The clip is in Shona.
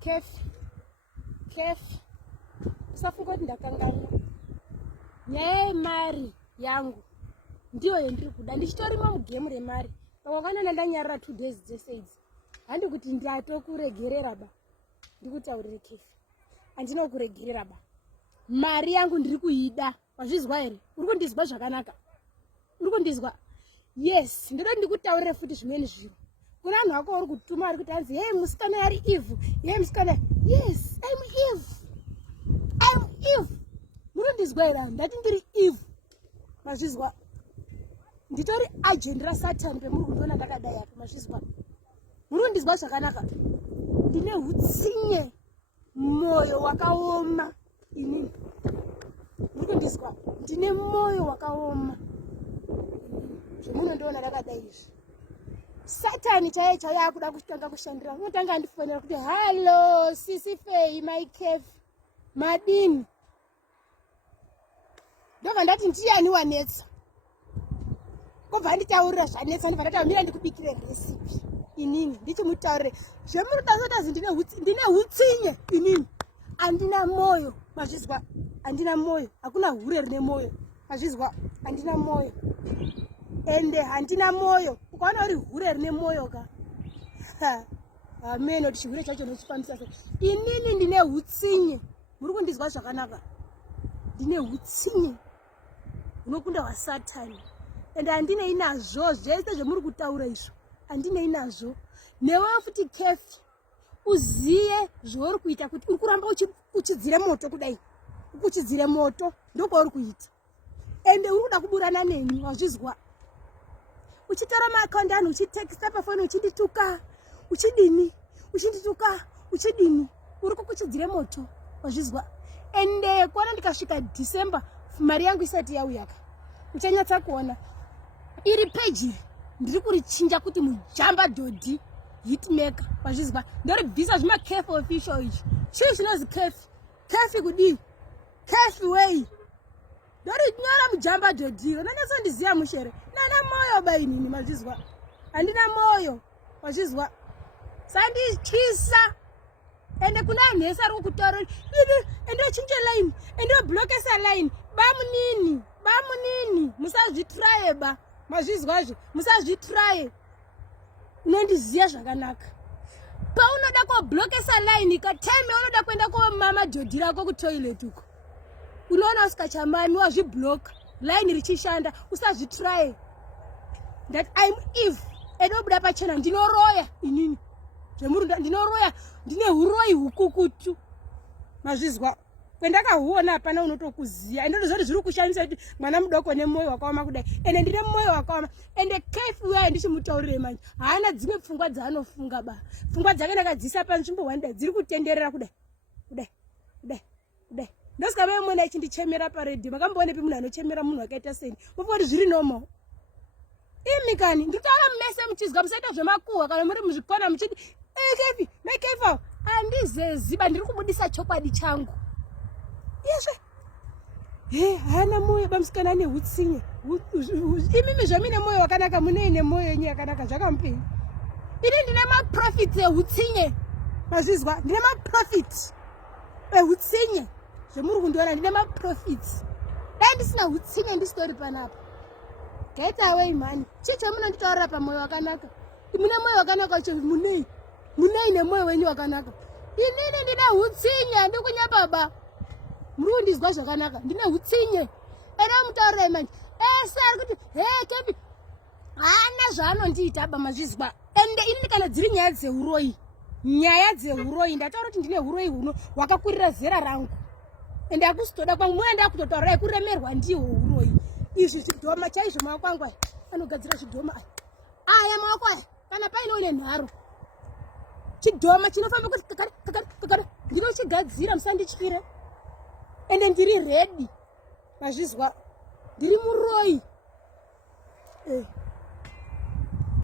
Kefi. Usafunga kuti ndakanganya. Nyaya yemari yangu ndiyo yendiri kuda. Ndichitorima mugemu remari. Pamwe ndanyarara 2 days dzese idzi. Handi kuti ndatokuregerera ba. Ndikutaurire Kefi. Andina kuregerera ba. Mari yangu ndiri kuida. Wazvizwa here? Uri kundizwa zvakanaka? Uri kundizwa? Yes, ndoda ndikutaurire futi zvimweni zviro. Kuna vanhu vako uri kutuma ari kuti anzi, "Hey, musikana yari Eve." Hey, musikana. Yes, I'm Eve. Muri kundizwa here? Ndati ndiri Eve. Mazvizwa? Nditori agent raSatan pemuri kundiona ndakadai apa. Mazvizwa? Muri kundizwa zvakanaka? Ndine hutsinye, moyo wakaoma inini. Muri kundizwa? Ndine moyo wakaoma. Zvemunondiona ndakadai izvi. Satani chaiye akuda kutanga kushandira. Unotanga andifonera kuti, "Hello, Sisi Faye, my Kefi. Madini." Ndobva ndati ndiani wanetsa. Kobva nditaurira zvanetsa ndibva ndatamira ndikubikire recipe. Inini ndichimutaurire. Zvemurutazotazi ndine hutsinye inini. Andina moyo. Mazvizwa? Andina moyo. Hakuna hure rine moyo. Mazvizwa? Andina moyo. Ende handina moyo. Ukaona uri hure rine moyo ka. Amen. Kuti chihure chacho ndochifambisa sei. Inini ndine hutsinye. Muri kundizwa zvakanaka? Ndine hutsinye. Unokunda waSatani. Ende handinei nazvo zvese zvemuri kutaura izvo. Handinei nazvo. Newe futi Kefi. Uziye zvauri kuita kuti uri kuramba uchidzire moto kudai. Uchidzire moto ndokwauri kuita. Ende uri kuda kuburana neni, wazvizwa? Uchitora maakaunti anhu uchitexta pafoni uchindituka. Uchidini? Uchindituka. Uchidini? Uri kuchidzire moto. Wazvizwa? Ende kuona ndikasvika December mari yangu isati yauya ka. Uchanyatsa kuona. Iri page ndiri kurichinja kuti mujamba dodhi hitmaker. Wazvizwa? Ndoribvisa zvima Kefi official ichi. Chii zvinozi Kefi? Kefi kudii? Kefi way. Ndorinyora mujamba dodhi. Unanyatsa ndiziya mushere. Nana moyo bainini. Mazvizwa? Handina moyo. Wazvizwa? Sandichisa. Ende kuna nhesi ari kukutaura. Ende uchinje line. Ende ublokesa line. Bamunini. Musazvitraye ba. Mazvizwazvo? Musazvitraye. Unondiziya zvakanaka. Paunoda kublokesa line katime unoda kuenda mama dhodhi rako kutoilet uko. Unoona usikachamani wazvibloka. Line richishanda. Usazvitraye. That I'm Eve. Ende ubuda pachena ndinoroya inini. Zvemurunda ndinoroya. Ndine huroyi hukukutu. Mazvizwa? Kwendakahuona hapana unotokuziya. Ende ndozvoti zviri kushandisa kuti mwana mudoko nemoyo wakaoma kudai. Ende ndine moyo wakaoma. Ende Kefi uya ndichimutaurire manje. Haana dzimwe pfungwa dzaanofunga ba. Pfungwa dzake ndakadzisa panzvimbo wanda dziri kutenderera kudai. Ndosika mwana ichindichemera paredhi. Makamboonepi munhu anochemera munhu akaita seni. Mufoti zviri normal. Imi kani nditaura mumese muchizwa musaita zvemakuhwa kana muri muzvikona muchiti, Kefi, Kefi, handizeziba ndiri kubudisa chokwadi changu. Yeshe. Hana moyo bamusikana ane hutsinye. Imimi zvamine moyo wakanaka munoine moyo yenyu yakanaka zvakamupei. Ini ndine maprofits ehutsinye. Mazvizwa? Ndine maprofits ehutsinye. Zvemuri kundiona ndine maprofits. Dai ndisina hutsinye ndisitori panapa. Get away man. Chicho munonditaurira pamoyo wakanaka. Mune moyo wakanaka ucho munei. Munei nemoyo wenyu wakanaka. Inini ndine hutsinye handikunya baba. Muri kundizwa zvakanaka. Ndine hutsinye. Ena mutaurire manje. Sari kuti, "Hey Kefi." Hana zvaanondiita ba mazvizwa. Ende ini kana dziri nyaya dzehuroyi. Nyaya dzehuroyi ndataura kuti ndine huroyi huno hwakakurira zera rangu. Ende akusitoda kwangu muenda kutotaura kuremerwa ndiwo huroyi. Izvi zvidhoma chaizvo maoko angu aya anogadzira zvidhoma aya maoko aya kana paine une nharo chidhoma chinofamba kuti kakari ndinochigadzira musandityire. Ende ndiri ready. Mazvizwa? Ndiri muroyi.